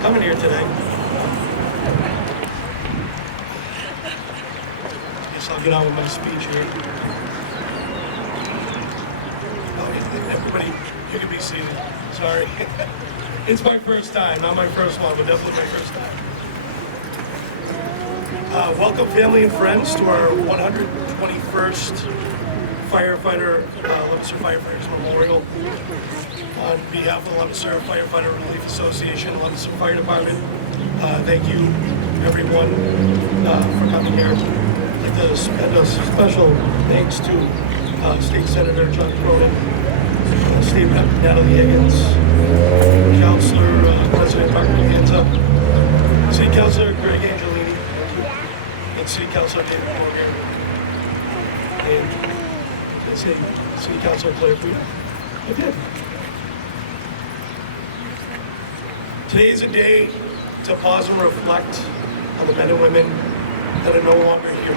coming here today. Guess I'll get on with my speech here. Everybody, you can be seated. Sorry. It's my first time, not my first one, but definitely my first time. Welcome family and friends to our 121st Leominster Firefighters Memorial. On behalf of the Leominster Firefighter Relief Association, Leominster Fire Department, thank you everyone for coming here. I'd like to send a special thanks to State Senator John Cronin, State Rep Natalie Higgins, Councilor President Mark Manza, City Councilor Greg Angelini, and City Councilor David Morgan, and City Councilor Claire Freedom. Okay. Today is a day to pause and reflect on the men and women that are no longer here.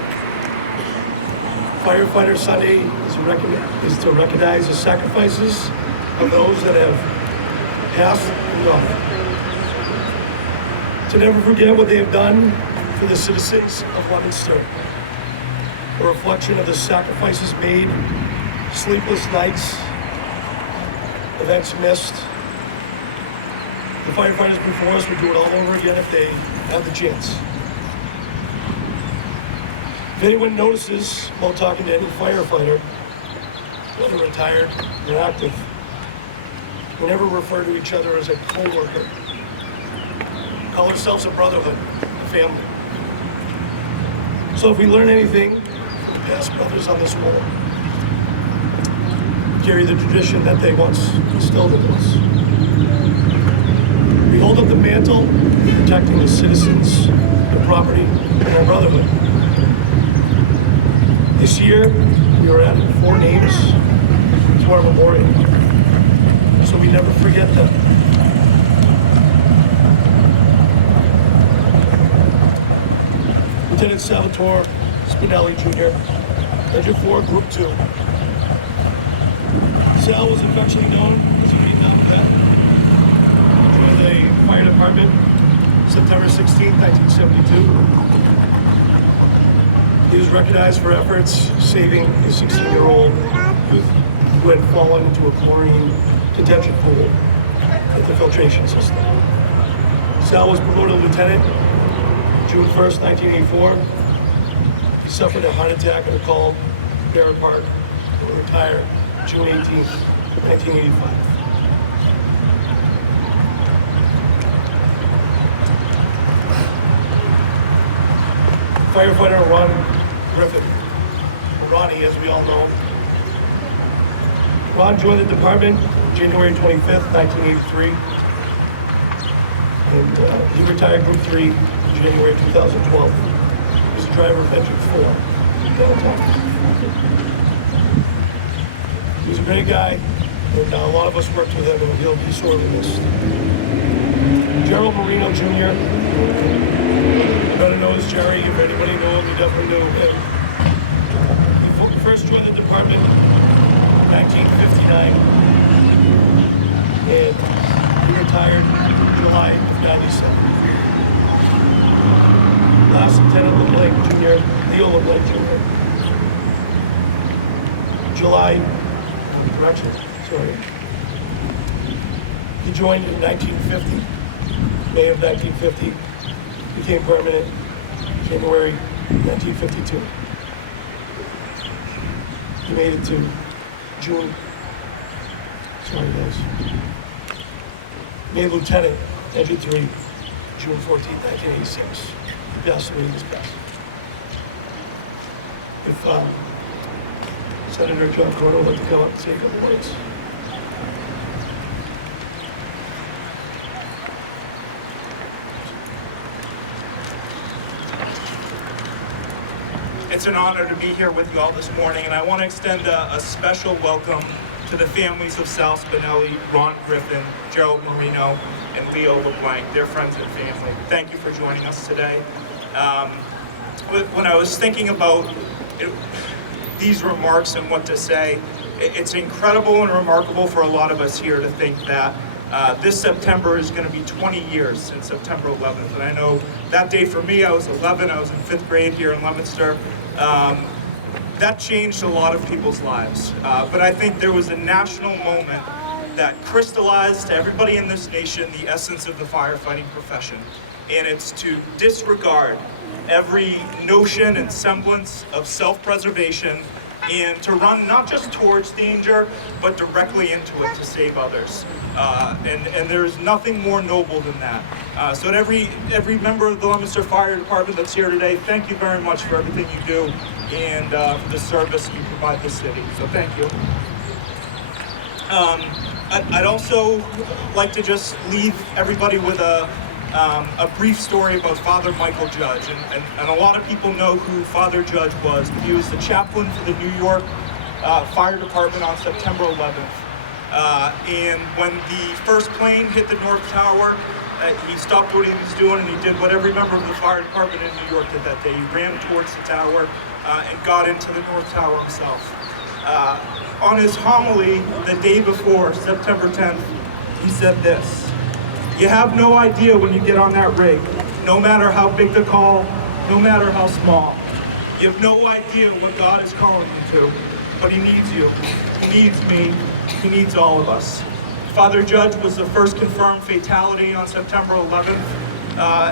Firefighter Sunday is to recognize the sacrifices of those that have passed and gone. To never forget what they have done for the citizens of Leominster. A reflection of the sacrifices made, sleepless nights, events missed. The firefighters before us would do it all over again if they had the chance. If anyone notices while talking to any firefighter, whether retired or active, we never refer to each other as a co-worker. Call ourselves a brotherhood, a family. So if we learn anything from past brothers on this wall, carry the tradition that they once instilled in us. We hold up the mantle, protecting the citizens, the property, and our brotherhood. This year, we are adding 4 names to our memorial, so we never forget them. Lieutenant Salvatore Spinelli Jr., Engine 4, Group 2. Sal was affectionately known as a Vietnam vet. Joined the fire department September 16, 1972. He was recognized for efforts saving a 16-year-old youth who had fallen into a chlorine detention pool with the filtration system. Sal was promoted to lieutenant June 1st, 1984. He suffered a heart attack at a call in Barrett Park and retired June 18, 1985. Firefighter Ron Griffin, or Ronnie as we all know. Ron joined the department January 25th, 1983. And he retired Group 3 in January 2012. He was a driver of Engine 4 downtown. He was a great guy, and a lot of us worked with him, and he'll be sorely missed. Gerald Marino Jr., you better know as Jerry. If anybody knew him, you definitely knew him. He first joined the department in 1959, and he retired July of 97. Last Lieutenant LeBlanc Jr., Leo LeBlanc Jr. He joined in 1950, May of 1950, became permanent January 1952. He made it to June, made Lieutenant, Engine 3, June 14, 1986. He passed away in his past. If Senator John Cronin would like to come up and say a couple words. It's an honor to be here with you all this morning, and I want to extend a special welcome to the families of Sal Spinelli, Ron Griffin, Gerald Marino, and Leo LeBlanc, their friends and family. Thank you for joining us today. When I was thinking about these remarks and what to say, it's incredible and remarkable for a lot of us here to think that This September is going to be 20 years since September 11th. And I know that day for me, I was 11, I was in 5th grade here in Leominster. That changed a lot of people's lives. But I think there was a national moment that crystallized to everybody in this nation the essence of the firefighting profession. And it's to disregard every notion and semblance of self-preservation and to run not just towards danger, but directly into it to save others. And there's nothing more noble than that. So to every member of the Leominster Fire Department that's here today, thank you very much for everything you do and for the service you provide the city. So thank you. I'd also like to just leave everybody with a brief story about Father Michael Judge. And a lot of people know who Father Judge was. He was the chaplain for the New York Fire Department on September 11th. And when the first plane hit the North Tower, he stopped what he was doing and he did what every member of the fire department in New York did that day. He ran towards the tower and got into the North Tower himself. On his homily the day before, September 10th, he said this: "You have no idea when you get on that rig, no matter how big the call, no matter how small. You have no idea what God is calling you to, but He needs you, He needs me, He needs all of us." Father Judge was the first confirmed fatality on September 11th,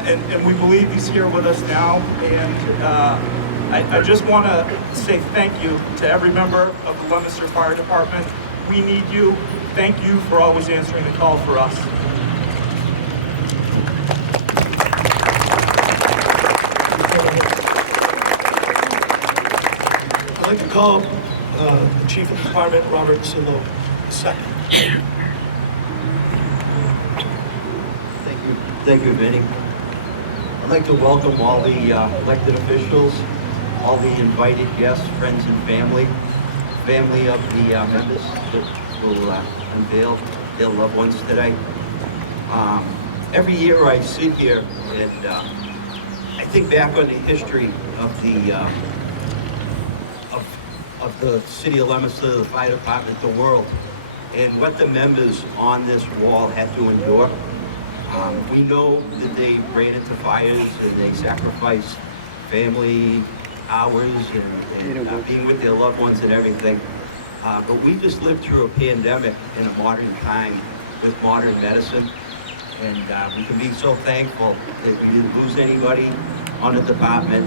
and we believe he's here with us now. And I just want to say thank you to every member of the Leominster Fire Department. We need you. Thank you for always answering the call for us. I'd like to call the Chief of the Department, Robert Silo, second. Thank you, Vinny. I'd like to welcome all the elected officials, all the invited guests, friends and family of the members that will unveil their loved ones today. Every year I sit here and I think back on the history of the city of Leominster, the fire department, the world, and what the members on this wall had to endure. We know that they ran into fires and they sacrificed family hours and being with their loved ones and everything. But we just lived through a pandemic in a modern time with modern medicine. And we can be so thankful that we didn't lose anybody on the department.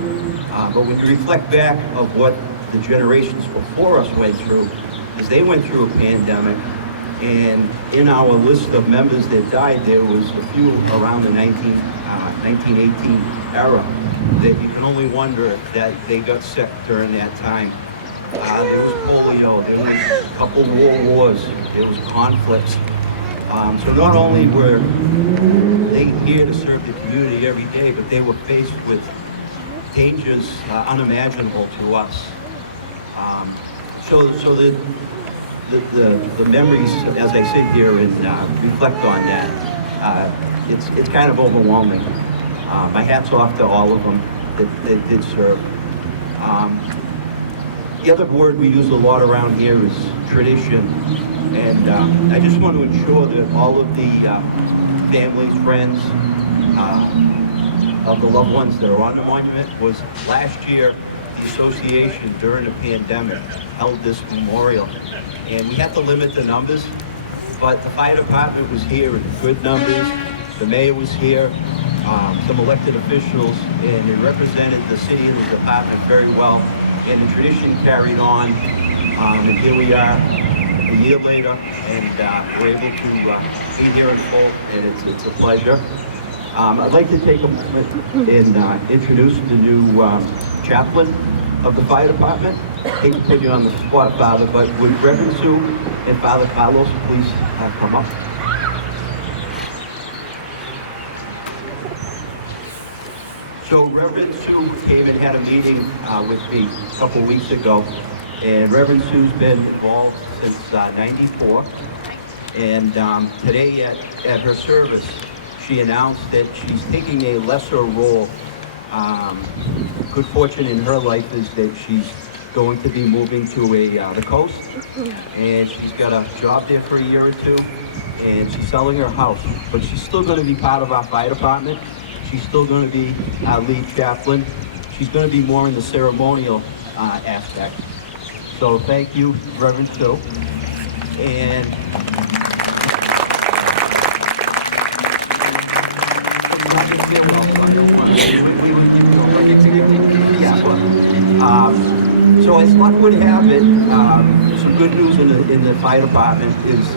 But when you reflect back of what the generations before us went through, is they went through a pandemic. And in our list of members that died, there was a few around the 1918 era that you can only wonder that they got sick during that time. There was polio, there was a couple world wars, there was conflicts. So not only were they here to serve the community every day, but they were faced with dangers unimaginable to us. So the memories, as I sit here and reflect on that, it's kind of overwhelming. My hat's off to all of them that did serve. The other word we use a lot around here is tradition, and I just want to ensure that all of the families, friends of the loved ones that are on the monument was last year. The association during the pandemic held this memorial, and we had to limit the numbers, but the fire department was here in good numbers, the mayor was here, some elected officials, and they represented the city and the department very well, and the tradition carried on, and here we are a year later, and we're able to be here in full, and it's a pleasure. I'd like to take a moment and introduce the new chaplain of the fire department. I hate to put you on the spot, Father, but would Reverend Sue and Father Carlos please come up? So Reverend Sue came and had a meeting with me a couple weeks ago, and Reverend Sue's been involved since '94, and today at her service, she announced that she's taking a lesser role. Good fortune in her life is that she's going to be moving to the coast, and she's got a job there for a year or two, and she's selling her house, but she's still going to be part of our fire department. She's still going to be our lead chaplain. She's going to be more in the ceremonial aspect. So thank you, Reverend Sue. And so as luck would have it, some good news in the fire department is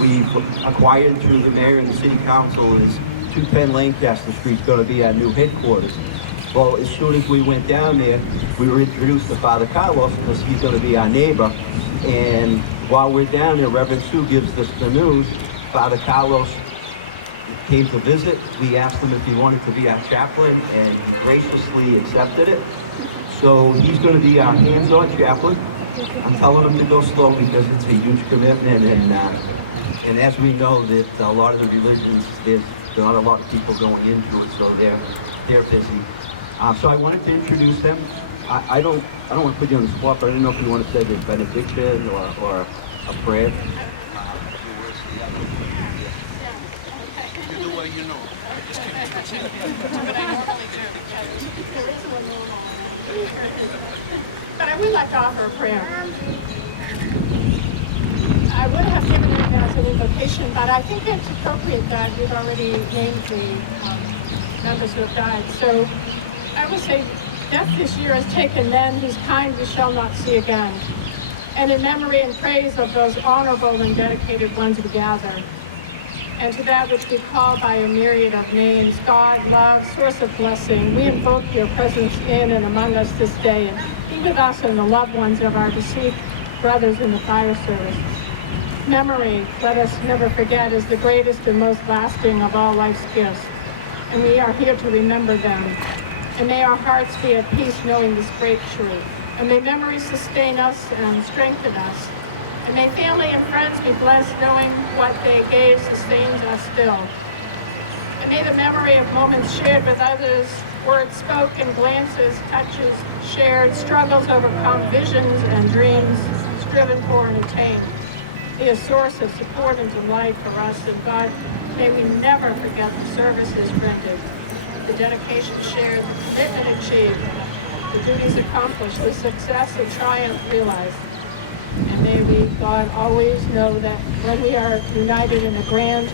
we've acquired through the mayor and the city council is 210 Lancaster Street's going to be our new headquarters. Well, as soon as we went down there, we were introduced to Father Carlos because he's going to be our neighbor. And while we're down there, Reverend Sue gives us the news. Father Carlos came to visit. We asked him if he wanted to be our chaplain, and he graciously accepted it. So he's going to be our hands-on chaplain. I'm telling him to go slow because it's a huge commitment, and as we know that a lot of the religions, there's not a lot of people going into it, so they're busy. So I wanted to introduce him. I don't want to put you on the spot, but I don't know if you want to say the benediction or a prayer. You do what you know. But I would like to offer a prayer. I would have given it as an invocation, but I think it's appropriate that we've already named the members who have died. So I would say, death this year has taken men whose kind we shall not see again. And in memory and praise of those honorable and dedicated ones we gather, and to that which we call by a myriad of names, God, love, source of blessing, we invoke your presence in and among us this day, and be with us and the loved ones of our deceased brothers in the fire service. Memory, let us never forget, is the greatest and most lasting of all life's gifts, and we are here to remember them. And may our hearts be at peace knowing this great truth. And may memory sustain us and strengthen us. And may family and friends be blessed knowing what they gave sustains us still. And may the memory of moments shared with others, words spoken, glances, touches shared, struggles overcome, visions and dreams striven for and attained, be a source of support and delight for us. And God, may we never forget the services rendered, the dedication shared, the commitment achieved, the duties accomplished, the success and triumph realized. And may we, God, always know that when we are united in a grand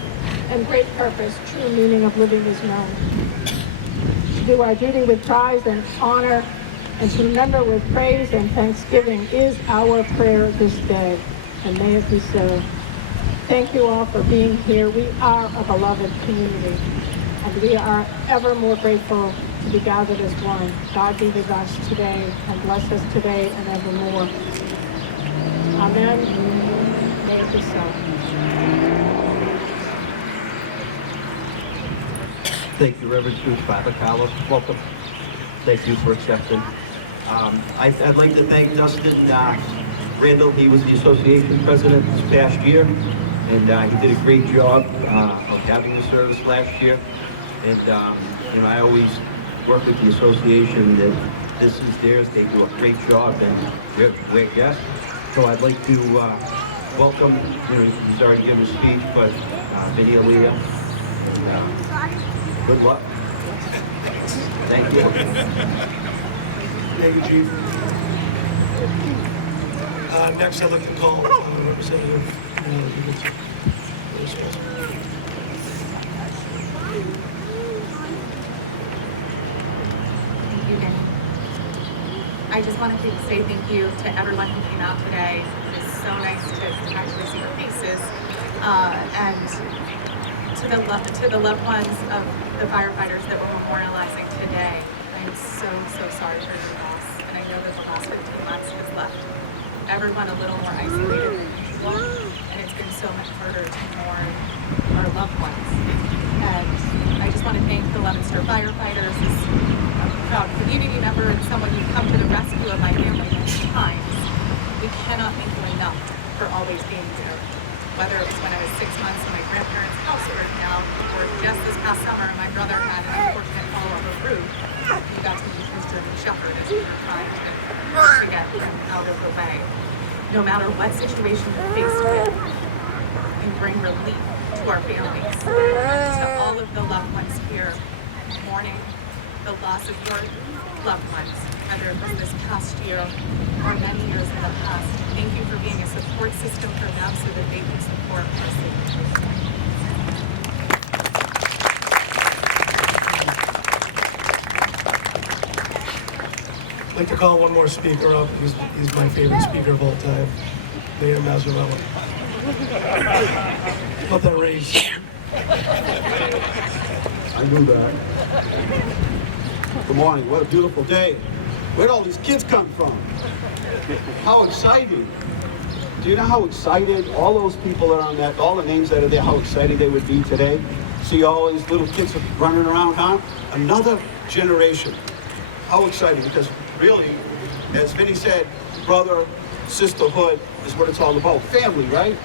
and great purpose, true meaning of living is known. To do our duty with pride and honor, and to remember with praise and thanksgiving is our prayer this day, and may it be so. Thank you all for being here. We are a beloved community, and we are ever more grateful to be gathered as one. God be with us today and bless us today and evermore. Amen. May it be so. Thank you, Reverend Sue. Father Carlos, welcome. Thank you for accepting. I'd like to thank Dustin Randall. He was the association president this past year, and he did a great job of having the service last year. And I always work with the association that this is theirs. They do a great job, and we're guests. So I'd like to welcome, he's already given a speech, but Vinny Aaliyah, good luck. Thank you. Thank you, Chief. Next, I'd like to call Representative. I just want to say thank you to everyone who came out today. It's so nice to actually see your faces. And to the loved ones of the firefighters that we're memorializing today, I'm so sorry for your loss. And I know that the last 15 months has left everyone a little more isolated than usual. And it's been so much harder to mourn our loved ones. And I just want to thank the Leominster firefighters as a proud community member and someone who come to the rescue of my family many times. We cannot thank you enough for always being there. Whether it was when I was 6 months in my grandparents' house burned down, or just this past summer my brother had an unfortunate fall on the roof. We got to meet his German Shepherd as we were trying to get him out of the way. No matter what situation you're faced with, you bring relief to our families, to all of the loved ones here mourning the loss of your loved ones, whether it was this past year or many years in the past. Thank you for being a support system for them so that they can support our city. I'd like to call one more speaker up. He's my favorite speaker of all time, Mayor Mazzarella. Love that raise. I knew that. Good morning. What a beautiful day. Where'd all these kids come from? How exciting. Do you know how excited all those people are on that, all the names that are there, how excited they would be today? See all these little kids running around, huh? Another generation. How exciting, because really, as Vinny said, brother, sisterhood is what it's all about. Family, right?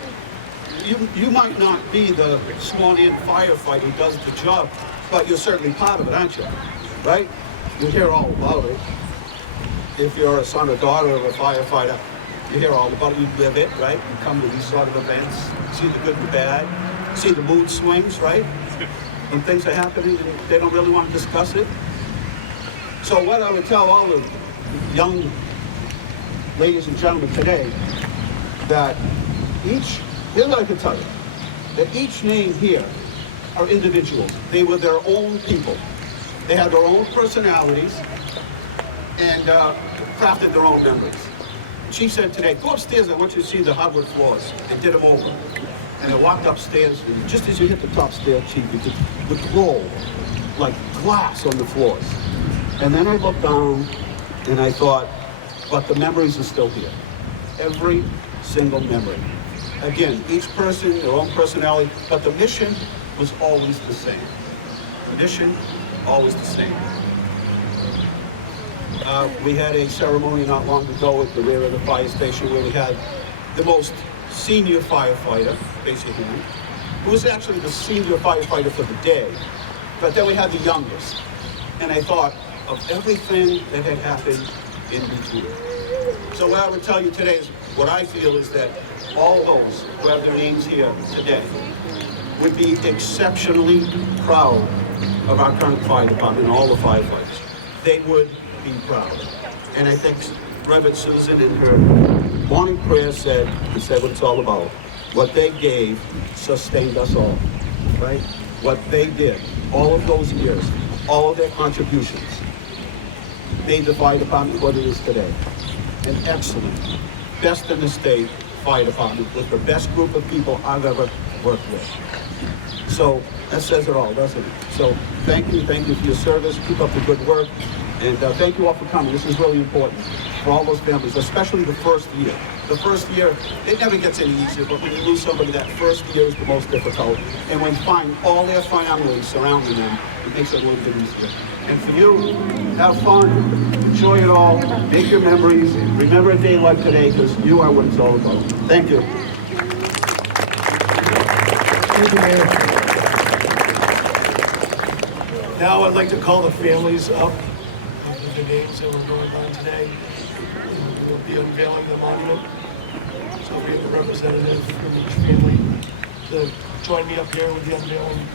You might not be the sworn-in firefighter who does the job, but you're certainly part of it, aren't you? Right? You hear all about it. If you're a son or daughter of a firefighter, you hear all about it. You live it, right? You come to these sort of events, see the good and the bad, see the mood swings, right? When things are happening, they don't really want to discuss it. So what I would tell all the young ladies and gentlemen today, that here's what I can tell you, that each name here are individuals. They were their own people. They had their own personalities and crafted their own memories. Chief said today, go upstairs, I want you to see the hardwood floors. They did them over. And they walked upstairs, and just as you hit the top stair, Chief, it just would roll like glass on the floors. And then I looked down and I thought, but the memories are still here. Every single memory. Again, each person, their own personality, but the mission was always the same. The mission, always the same. We had a ceremony not long ago at the rear of the fire station where we had the most senior firefighter, raise your hand, who was actually the senior firefighter for the day, but then we had the youngest. And I thought of everything that had happened in between. So what I would tell you today is, what I feel is that all those who have their names here today would be exceptionally proud of our current fire department and all the firefighters. They would be proud. And I think Reverend Susan in her morning prayer said what it's all about. What they gave sustained us all, right? What they did, all of those years, all of their contributions, made the fire department what it is today. An excellent, best in the state fire department with the best group of people I've ever worked with. So that says it all, doesn't it? So thank you for your service. Keep up the good work. And thank you all for coming. This is really important for all those families, especially the first year. The first year, it never gets any easier, but when you lose somebody, that first year is the most difficult. And when you find all their families surrounding them, it makes it a little bit easier. And for you, have fun, enjoy it all, make your memories, remember a day like today, because you are what it's all about. Thank you. Thank you, Mayor. Now I'd like to call the families up with the names that were going on today. We'll be unveiling the monument. So we have a representative from each family to join me up here with the unveiling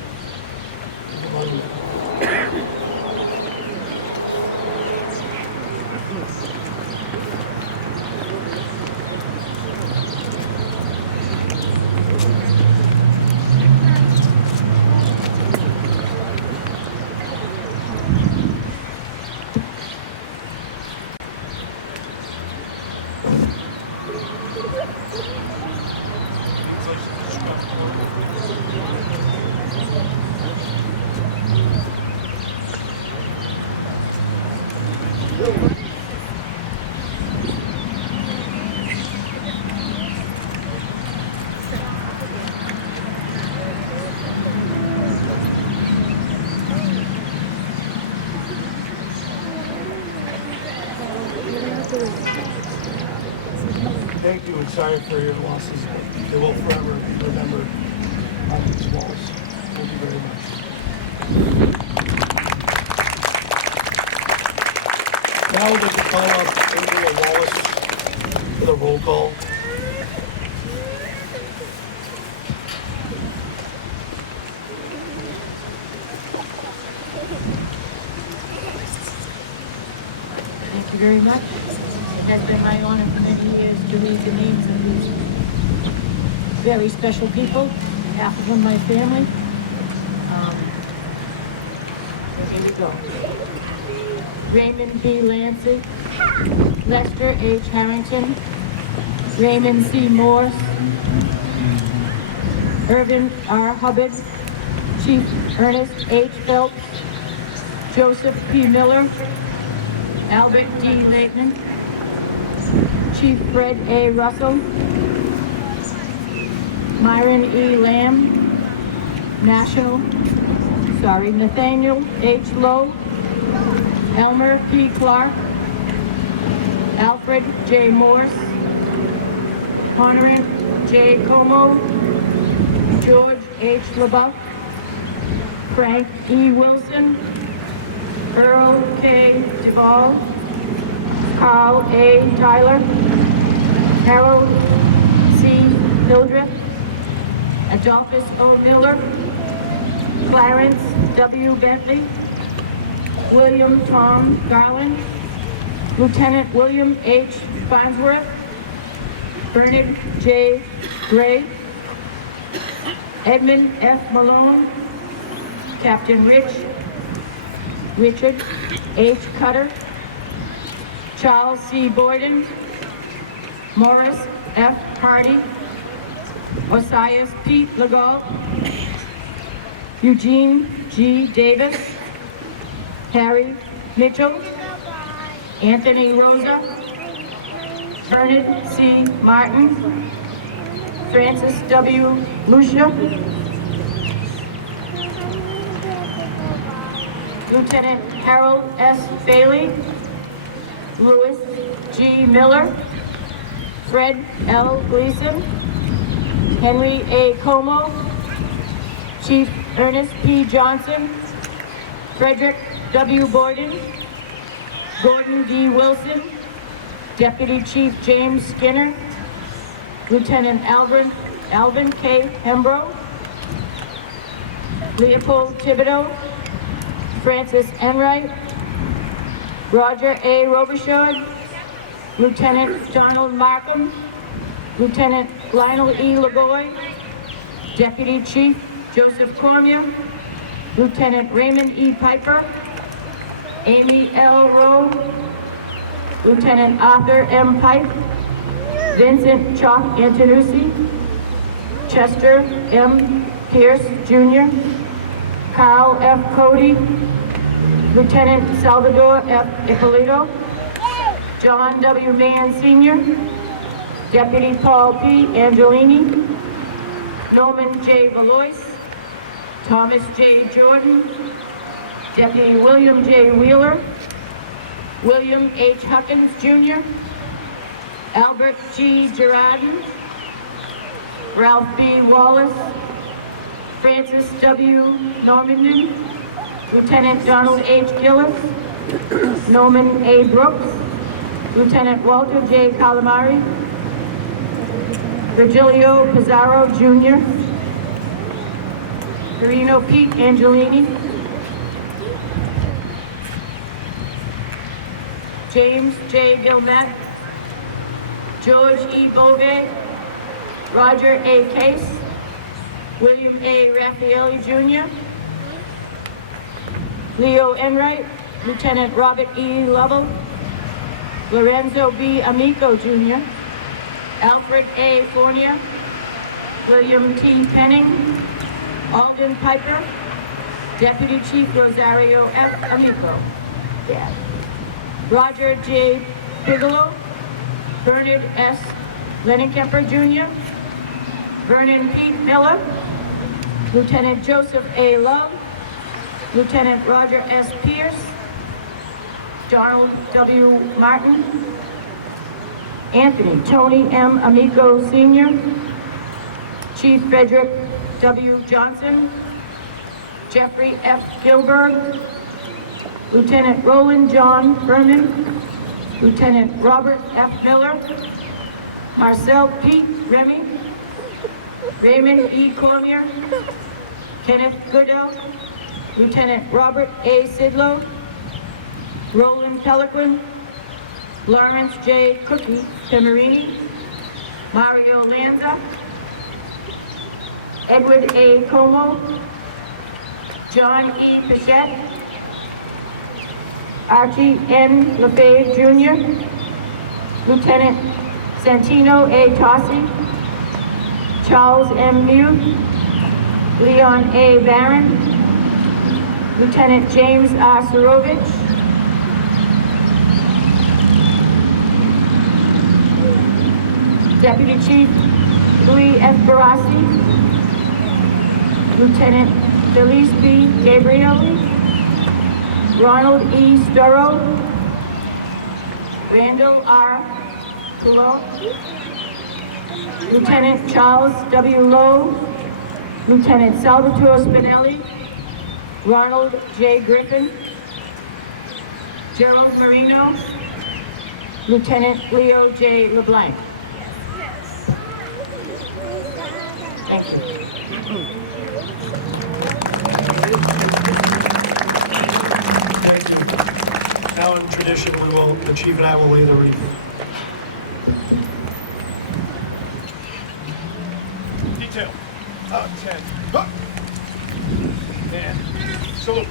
of the monument. Thank you and sorry for your losses. They will forever be remembered on these walls. Thank you very much. Now we'd like to call up Andrea Wallace for the roll call. very much. It has been my honor for many years to read the names of these very special people, half of them my family. Here we go. Raymond B. Lancy, Lester H. Harrington, Raymond C. Morse, Irvin R. Hubbard, Chief Ernest H. Phelps, Joseph P. Miller, Albert D. Lakeman, Chief Fred A. Russell, Myron E. Lamb, Nathaniel H. Lowe, Elmer P. Clark, Alfred J. Morse, Honorant J. Como, George H. LaBeouf, Frank E. Wilson, Earl K. Duvall, Carl A. Tyler, Harold C. Hildreth, Adolphus O. Miller, Clarence W. Bentley, William Tom Garland, Lieutenant William H. Farnsworth, Bernard J. Gray, Edmund F. Malone, Captain Richard H. Cutter, Charles C. Boyden, Morris F. Hardy, Osias P. Legault, Eugene G. Davis, Harry Mitchell, Anthony Rosa, Bernard C. Martin, Francis W. Lucia, Lieutenant Harold S. Bailey, Louis G. Miller, Fred L. Gleason, Henry A. Como, Chief Ernest P. Johnson, Frederick W. Boyden, Gordon D. Wilson, Deputy Chief James Skinner, Lieutenant Alvin K. Hembrough, Leopold Thibodeau, Francis Enright, Roger A. Robichaud, Lieutenant Donald Markham, Lieutenant Lionel E. Lagoy, Deputy Chief Joseph Cormier, Lieutenant Raymond E. Piper, Amy L. Rowe, Lieutenant Arthur M. Pike, Vincent Chalk Antonucci, Chester M. Pierce Jr., Carl F. Cody, Lieutenant Salvador F. Ippolito, John W. Mann Sr., Deputy Paul P. Angelini, Norman J. Valois, Thomas J. Jordan, Deputy William J. Wheeler, William H. Huckins Jr., Albert G. Girardin, Ralph B. Wallace, Francis W. Normandin, Lieutenant Donald H. Gillis, Norman A. Brooks, Lieutenant Walter J. Calamari, Virgilio Pizarro Jr., Carino Pete Angelini, James J. Gilmet, George E. Bove, Roger A. Case, William A. Raffaelli Jr., Leo Enright, Lieutenant Robert E. Lovell, Lorenzo B. Amico Jr., Alfred A. Fournier, William T. Penning, Alden Piper, Deputy Chief Rosario F. Amico, Dad. Roger J. Bigelow, Bernard S. Lennenkemper Jr., Vernon Pete Miller, Lieutenant Joseph A. Love, Lieutenant Roger S. Pierce, Donald W. Martin, Anthony Tony M. Amico Sr., Chief Frederick W. Johnson, Jeffrey F. Gilbert, Lieutenant Roland John Berman, Lieutenant Robert F. Miller, Marcel Pete Remy, Raymond E. Cormier, Kenneth Goodell, Lieutenant Robert A. Sidlow, Roland Pelican, Lawrence J. Cookie Pemerini, Mario Lanza, Edward A. Como, John E. Pichette, Archie N. LaFave Jr., Lieutenant Santino A. Tossi, Charles M. Mew, Leon A. Barron, Lieutenant James R. Surovich, Deputy Chief Louis F. Barassi, Lieutenant Felice B. Gabrielli, Ronald E. Storrow, Randall R. Coulon, Lieutenant Charles W. Lowe, Lieutenant Salvatore Spinelli, Ronald J. Griffin, Gerald Marino, Lieutenant Leo J. LeBlanc. Thank you. Thank you. Now in tradition, the chief and I will lay the wreath. Detail. 10. Up. And salute.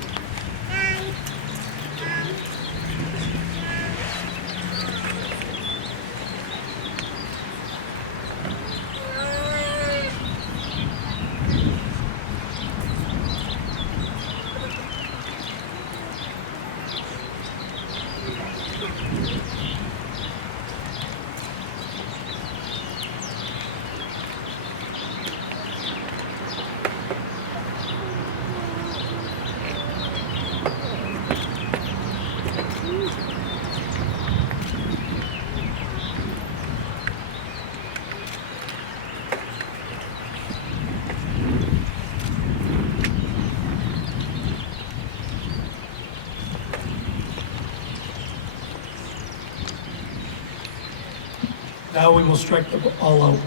Now we will strike them all out.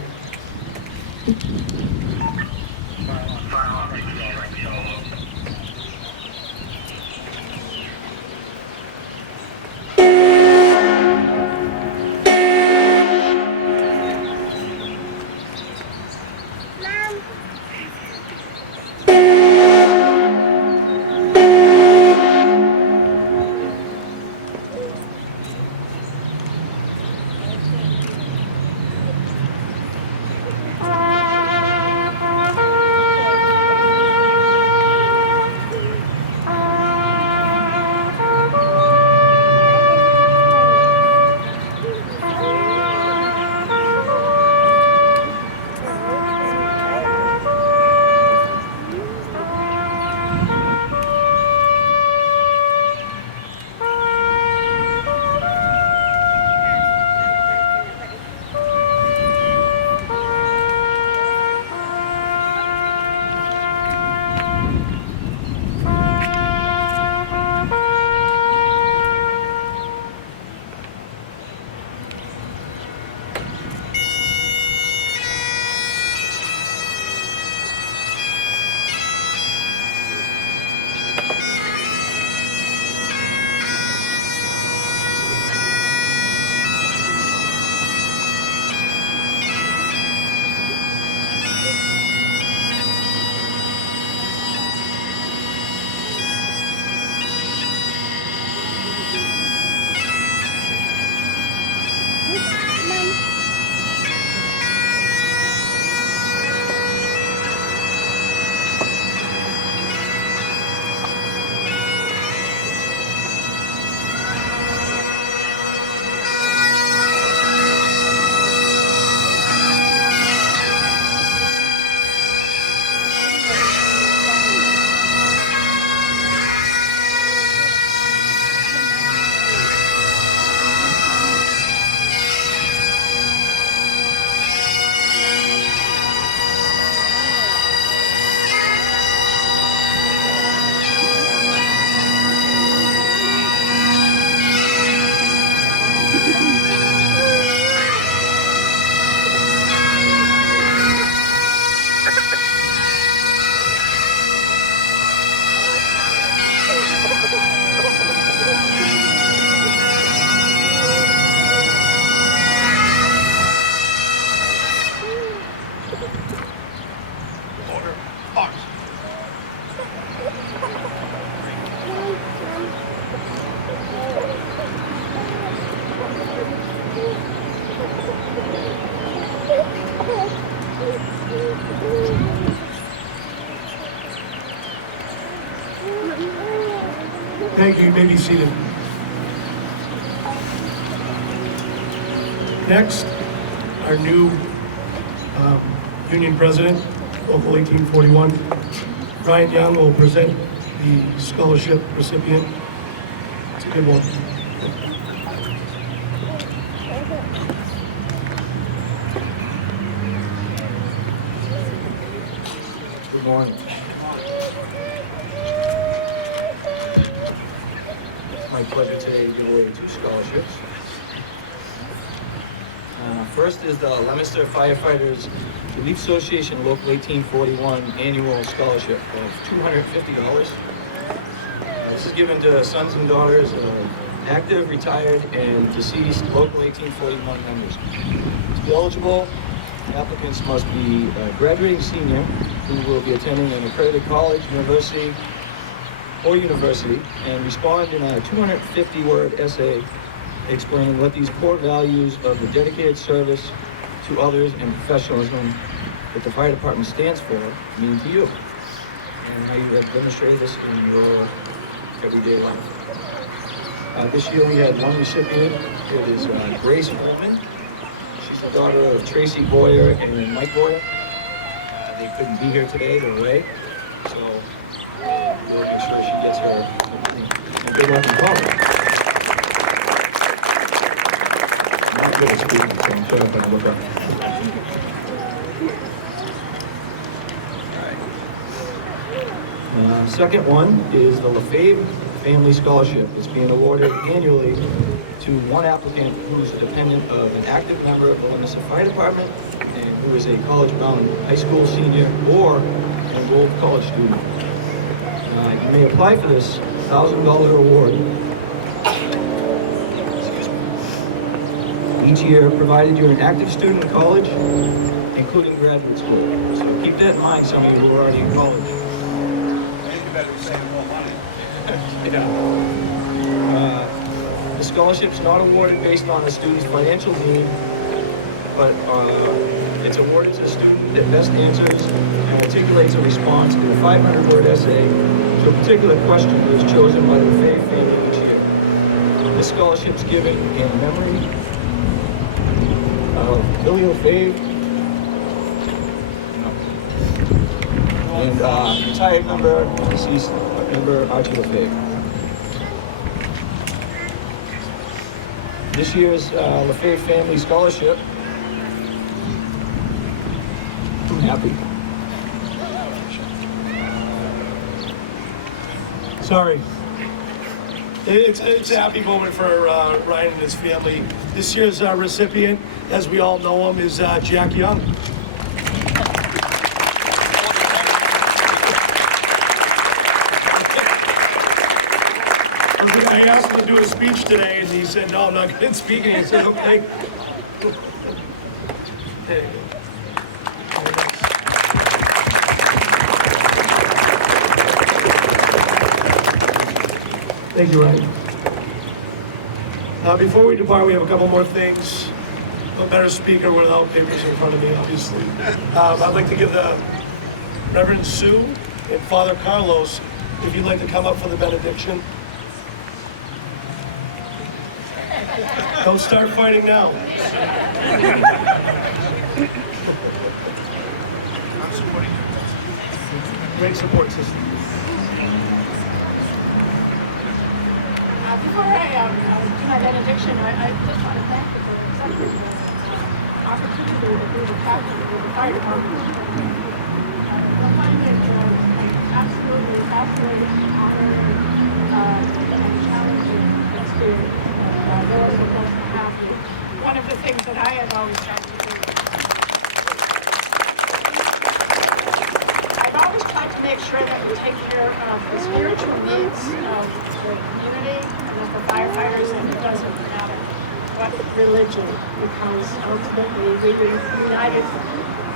Thank you. You may be seated. Next, our new union president, Local 1841, Ryan Young, will present the scholarship recipient. It's a good one. Good morning. It's my pleasure today to give away 2 scholarships. First is the Leominster Firefighters Relief Association Local 1841 Annual Scholarship of $250. This is given to sons and daughters of active, retired, and deceased Local 1841 members. To be eligible, applicants must be a graduating senior who will be attending an accredited college, university, and respond in a 250-word essay explaining what these core values of the dedicated service to others and professionalism that the fire department stands for mean to you, and how you have demonstrated this in your everyday life. This year we had one recipient. It is Grace Holman. She's the daughter of Tracy Boyer and Mike Boyer. They couldn't be here today, they're away, so we'll make sure she gets her good luck in college. I'm not good at speaking, so I'm sure I'm going to look up. Second one is the Lefebvre Family Scholarship. It's being awarded annually to one applicant who's a dependent of an active member of the Leominster Fire Department and who is a college-bound high school senior or an enrolled college student. You may apply for this $1,000 award each year, provided you're an active student in college, including graduate school. So keep that in mind, some of you who are already in college. The scholarship's not awarded based on a student's financial need, but it's awarded to a student that best answers and articulates a response in a 500-word essay to a particular question that is chosen by the Lefebvre family each year. This scholarship's given in memory of Billy Lefebvre and retired member, deceased member Archie Lefebvre. This year's Lefebvre Family Scholarship, I'm happy. Sorry. It's a happy moment for Ryan and his family. This year's recipient, as we all know him, is Jack Young. I asked him to do a speech today, and he said, "No, I'm not going to speak." And I said, "Okay." There you go. Thank you, Ryan. Before we depart, we have a couple more things. A better speaker without papers in front of me, obviously. I'd like to give the Reverend Sue and Father Carlos, if you'd like to come up for the benediction. Don't start fighting now. I'm supporting you. Great support system. Before I do my benediction, I just want to thank you for accepting the opportunity to be the captain of the fire department. I find it absolutely fascinating, honoring, and challenging experience. Very supposed to happen. One of the things that I have always tried to do. I've always tried to make sure that we take care of the spiritual needs of the community and of the firefighters, and it doesn't matter what religion, because ultimately we've been united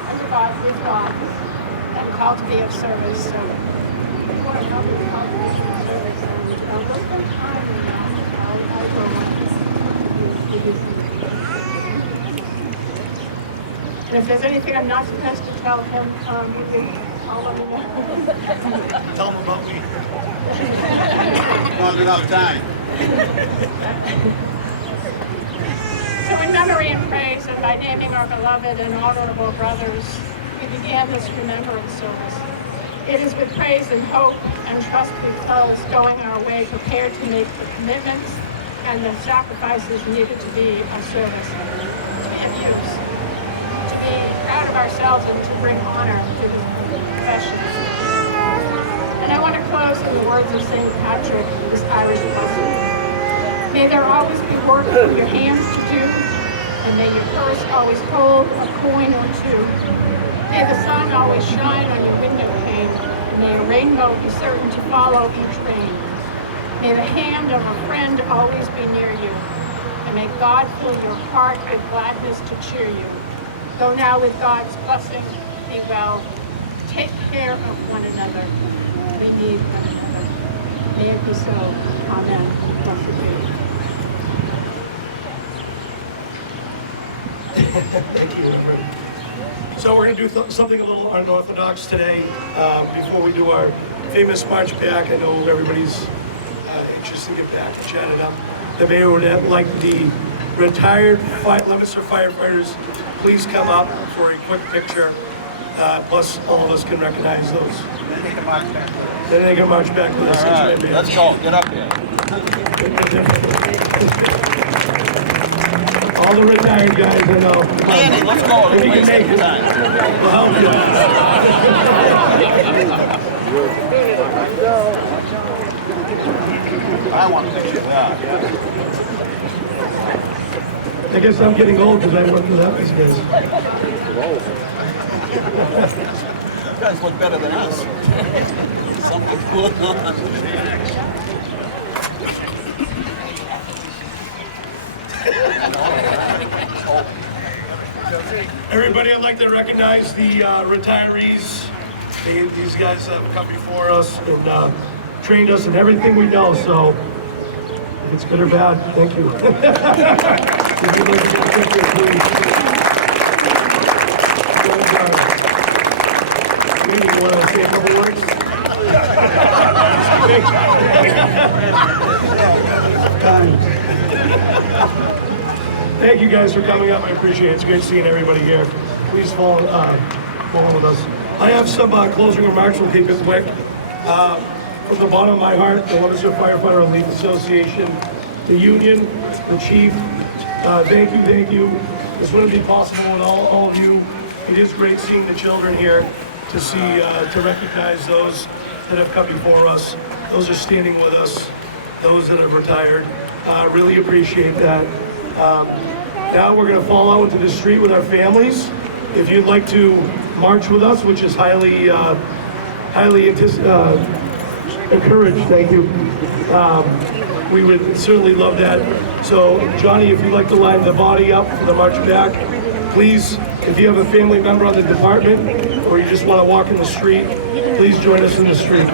under God, with God, and called to be of service. So we want to help you call to be of service, and we'll spend time in that. I'll go on. And if there's anything I'm not supposed to tell him, I'll let me know. Tell them about me. not enough time. So in memory and praise, and by naming our beloved and honorable brothers, we began this remembrance service. It is with praise and hope and trust we close, going our way, prepared to make the commitments and the sacrifices needed to be of service, to be of use, to be proud of ourselves and to bring honor to the profession. And I want to close in the words of St. Patrick, this Irish blessing. May there always be work for your hands to do, and may your purse always hold a coin or two. May the sun always shine on your window pane, and may a rainbow be certain to follow each rain. May the hand of a friend always be near you, and may God fill your heart with gladness to cheer you. Go now with God's blessing, be well, take care of one another. We need one another. May it be so. Amen. Blessed be. Thank you, Reverend. So we're going to do something a little unorthodox today. Before we do our famous march back, I know everybody's anxious to get back and chat it up. The mayor would like the retired Leominster firefighters please come up for a quick picture. Plus, all of us can recognize those. Then they can march back. Then they can march back with us. All right, let's go. Get up here. All the retired guys, I know. Andy, let's go. If you can make it, we'll help you. I want to picture that. I guess I'm getting old because I worked with that these days. You guys look better than us. Something's going on. Everybody, I'd like to recognize the retirees. These guys have come before us and trained us in everything we know, so if it's good or bad, thank you. If you'd like to get a picture, please. Maybe you want to say a couple words? Thank you guys for coming up. I appreciate it. It's great seeing everybody here. Please follow with us. I have some closing remarks. We'll keep it quick. From the bottom of my heart, the Leominster Firefighter Relief Association, the union, the chief, thank you. This wouldn't be possible without all of you. It is great seeing the children here to see, to recognize those that have come before us, those who are standing with us, those that have retired. Really appreciate that. Now we're going to fall out into the street with our families. If you'd like to march with us, which is highly encouraged, thank you. We would certainly love that. So, Johnny, if you'd like to line the body up for the march back, please, if you have a family member on the department or you just want to walk in the street, please join us in the street.